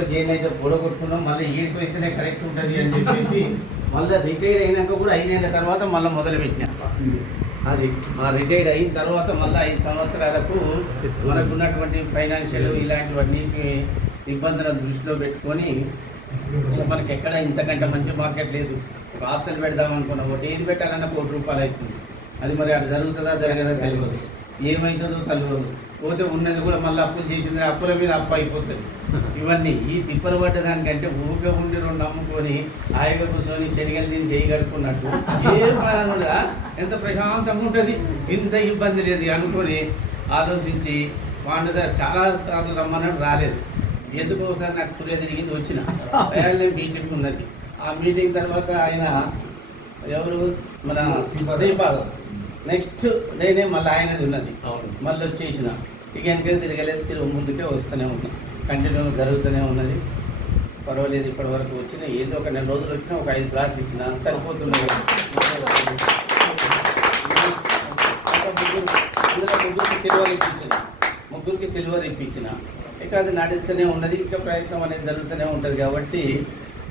ఏదైతే పొడగొట్టుకున్నాం మళ్ళీ ఈడికి వస్తేనే కరెక్ట్ ఉంటుంది అని చెప్పేసి మళ్ళీ రిటైర్డ్ అయినాక కూడా 5 ఏళ్ళ తర్వాత మళ్ళీ మొదలుపెట్టినా. అది రిటైర్డ్ అయిన తర్వాత మళ్ళీ 5 సంవత్సరాలకు మనకున్నటువంటి ఫైనాన్షియల్ ఇలాంటివన్నీ ఇబ్బందులను దృష్టిలో పెట్టుకొని మనకి ఎక్కడ ఇంతకంటే మంచి మార్కెట్ లేదు. ఒక హాస్టల్ పెడదాం అనుకున్నాం, ఒకటి ఏది పెట్టాలన్నా ₹1 కోటి అవుతుంది. అది మరి అక్కడ జరుగుతుందా జరగదా తెలియదు, ఏమవుతుందో తెలియదు. పోతే ఉన్నది కూడా మళ్ళీ అప్పులు చేసింది, అప్పుల మీద అప్పు అయిపోతుంది. ఇవన్నీ ఈ తిప్పలు పడ్డదానికంటే ఊరికే ఉండి 2 నమ్ముకొని హాయిగా కూర్చొని శనిగలు తిని చేయి కడుక్కున్నట్టు ఏం పనుగా ఎంత ప్రశాంతంగా ఉంటుంది. ఇంత ఇబ్బంది లేదు అనుకొని ఆలోచించి వాడు చాలా సార్లు రమ్మన్నాడు, రాలేదు. ఎందుకు ఒకసారి నాకు సూర్య తిరిగింది, వచ్చిన మీటింగ్ ఉన్నది. ఆ మీటింగ్ తర్వాత ఆయన ఎవరు మన శ్రీపాదం నెక్స్ట్ డేనే మళ్ళీ ఆయనది ఉన్నది, మళ్ళీ వచ్చేసిన. ఇక వెనక తిరగలేదు, ముందుకే వస్తూనే ఉన్నా, కంటిన్యూ జరుగుతూనే ఉన్నది. పర్వాలేదు, ఇప్పటి వరకు వచ్చిన ఏదో ఒక 4 రోజులు వచ్చినా ఒక 5 ప్లాట్లు ఇచ్చిన సరిపోతున్నాయి. ముగ్గురికి సిల్వర్ ఇప్పించిన. ఇక అది నడుస్తూనే ఉన్నది, ఇక ప్రయత్నం అనేది జరుగుతూనే ఉంటుంది. కాబట్టి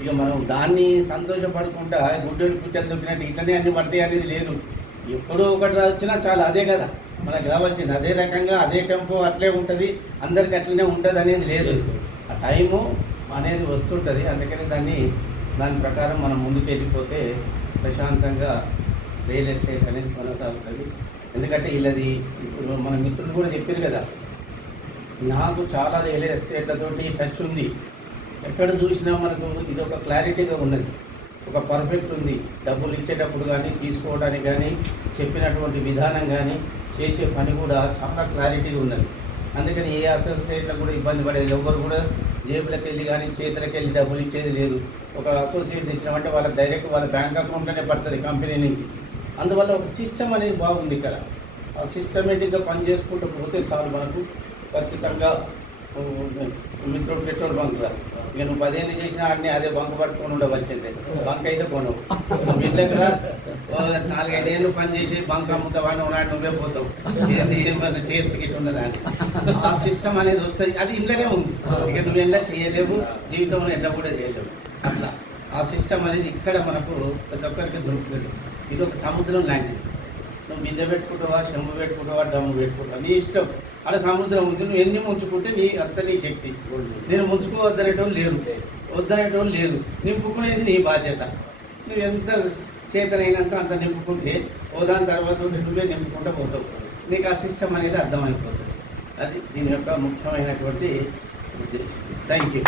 ఇక మనం దాన్ని సంతోషపడుకుంటా గుడ్డోడి పుట్టలు దొక్కినట్టు ఇట్లనే అన్ని పడతాయి అనేది లేదు. ఎప్పుడో ఒకటి వచ్చినా చాలా అదే కదా మనకు రావాల్సింది. అదే రకంగా అదే టెంపో అట్లే ఉంటుంది, అందరికి అట్లనే ఉంటుంది అనేది లేదు. ఆ టైము అనేది వస్తుంటుంది. అందుకని దాని ప్రకారం మనం ముందుకు వెళ్ళిపోతే ప్రశాంతంగా రియల్ ఎస్టేట్ అనేది కొనసాగుతుంది. ఎందుకంటే వీళ్ళది ఇప్పుడు మన మిత్రులు కూడా చెప్పారు కదా, నాకు చాలా రియల్ ఎస్టేట్లతోటి టచ్ ఉంది. ఎక్కడ చూసినా మనకు ఇది ఒక క్లారిటీగా ఉన్నది, ఒక పర్ఫెక్ట్ ఉంది. డబ్బులు ఇచ్చేటప్పుడు కానీ తీసుకోవడానికి కానీ చెప్పినటువంటి విధానం కానీ చేసే పని కూడా చాలా క్లారిటీగా ఉన్నది. అందుకని ఏ అసోసియేట్లో కూడా ఇబ్బంది పడేది, ఎవరు కూడా జేబులకు వెళ్ళి కానీ చేతులకు వెళ్ళి డబ్బులు ఇచ్చేది లేదు. ఒక అసోసియేట్ ఇచ్చినామంటే వాళ్ళకి డైరెక్ట్ వాళ్ళ బ్యాంక్ అకౌంట్లోనే పడుతుంది కంపెనీ నుంచి. అందువల్ల ఒక సిస్టమ్ అనేది బాగుంది ఇక్కడ. ఆ సిస్టమేటిక్గా పని చేసుకుంటూ పోతే చాలు మనకు ఖచ్చితంగా. మిత్రుడు పెట్రోల్ బంక్ రా, ఇక నువ్వు 10 ఏళ్ళు చేసినా అన్నీ అదే బంక్ పట్టుకొని ఉండవచ్చిందే. బంక్ అయితే కొనవు, వీళ్ళకి 4-5 ఏళ్ళు పని చేసి బంక్ అమ్ముతావని ఉన్నాడు, నువ్వే పోతావు. ఏమన్నా చైర్స్ గిట్ ఉన్నదా అని ఆ సిస్టమ్ అనేది వస్తుంది. అది ఇంట్లోనే ఉంది, ఇక నువ్వు ఎలా చేయలేవు, జీవితంలో ఎలా కూడా చేయలేవు. అట్లా ఆ సిస్టమ్ అనేది ఇక్కడ మనకు ప్రతి ఒక్కరికి దొరుకుతుంది. ఇది ఒక సముద్రం లాంటిది. నువ్వు బిందె పెట్టుకుంటావా, చెంబు పెట్టుకుంటావా, డమ్ము పెట్టుకుంటావా, నీ ఇష్టం. అలా సముద్రం ఉంది, నువ్వు ఎన్ని ముంచుకుంటే నీ శక్తి. నేను ముంచుకోవద్దనేటోళ్ళు లేరు, వద్దనేటోళ్ళు లేదు. నింపుకునేది నీ బాధ్యత. నువ్వు ఎంత చేతనైనంత అంత నింపుకుంటే దాని తర్వాత నువ్వే నింపుకుంటూ పోతావు. నీకు ఆ సిస్టమ్ అనేది అర్థమైపోతుంది. అది దీని యొక్క ముఖ్యమైనటువంటి ఉద్దేశం. Thank you.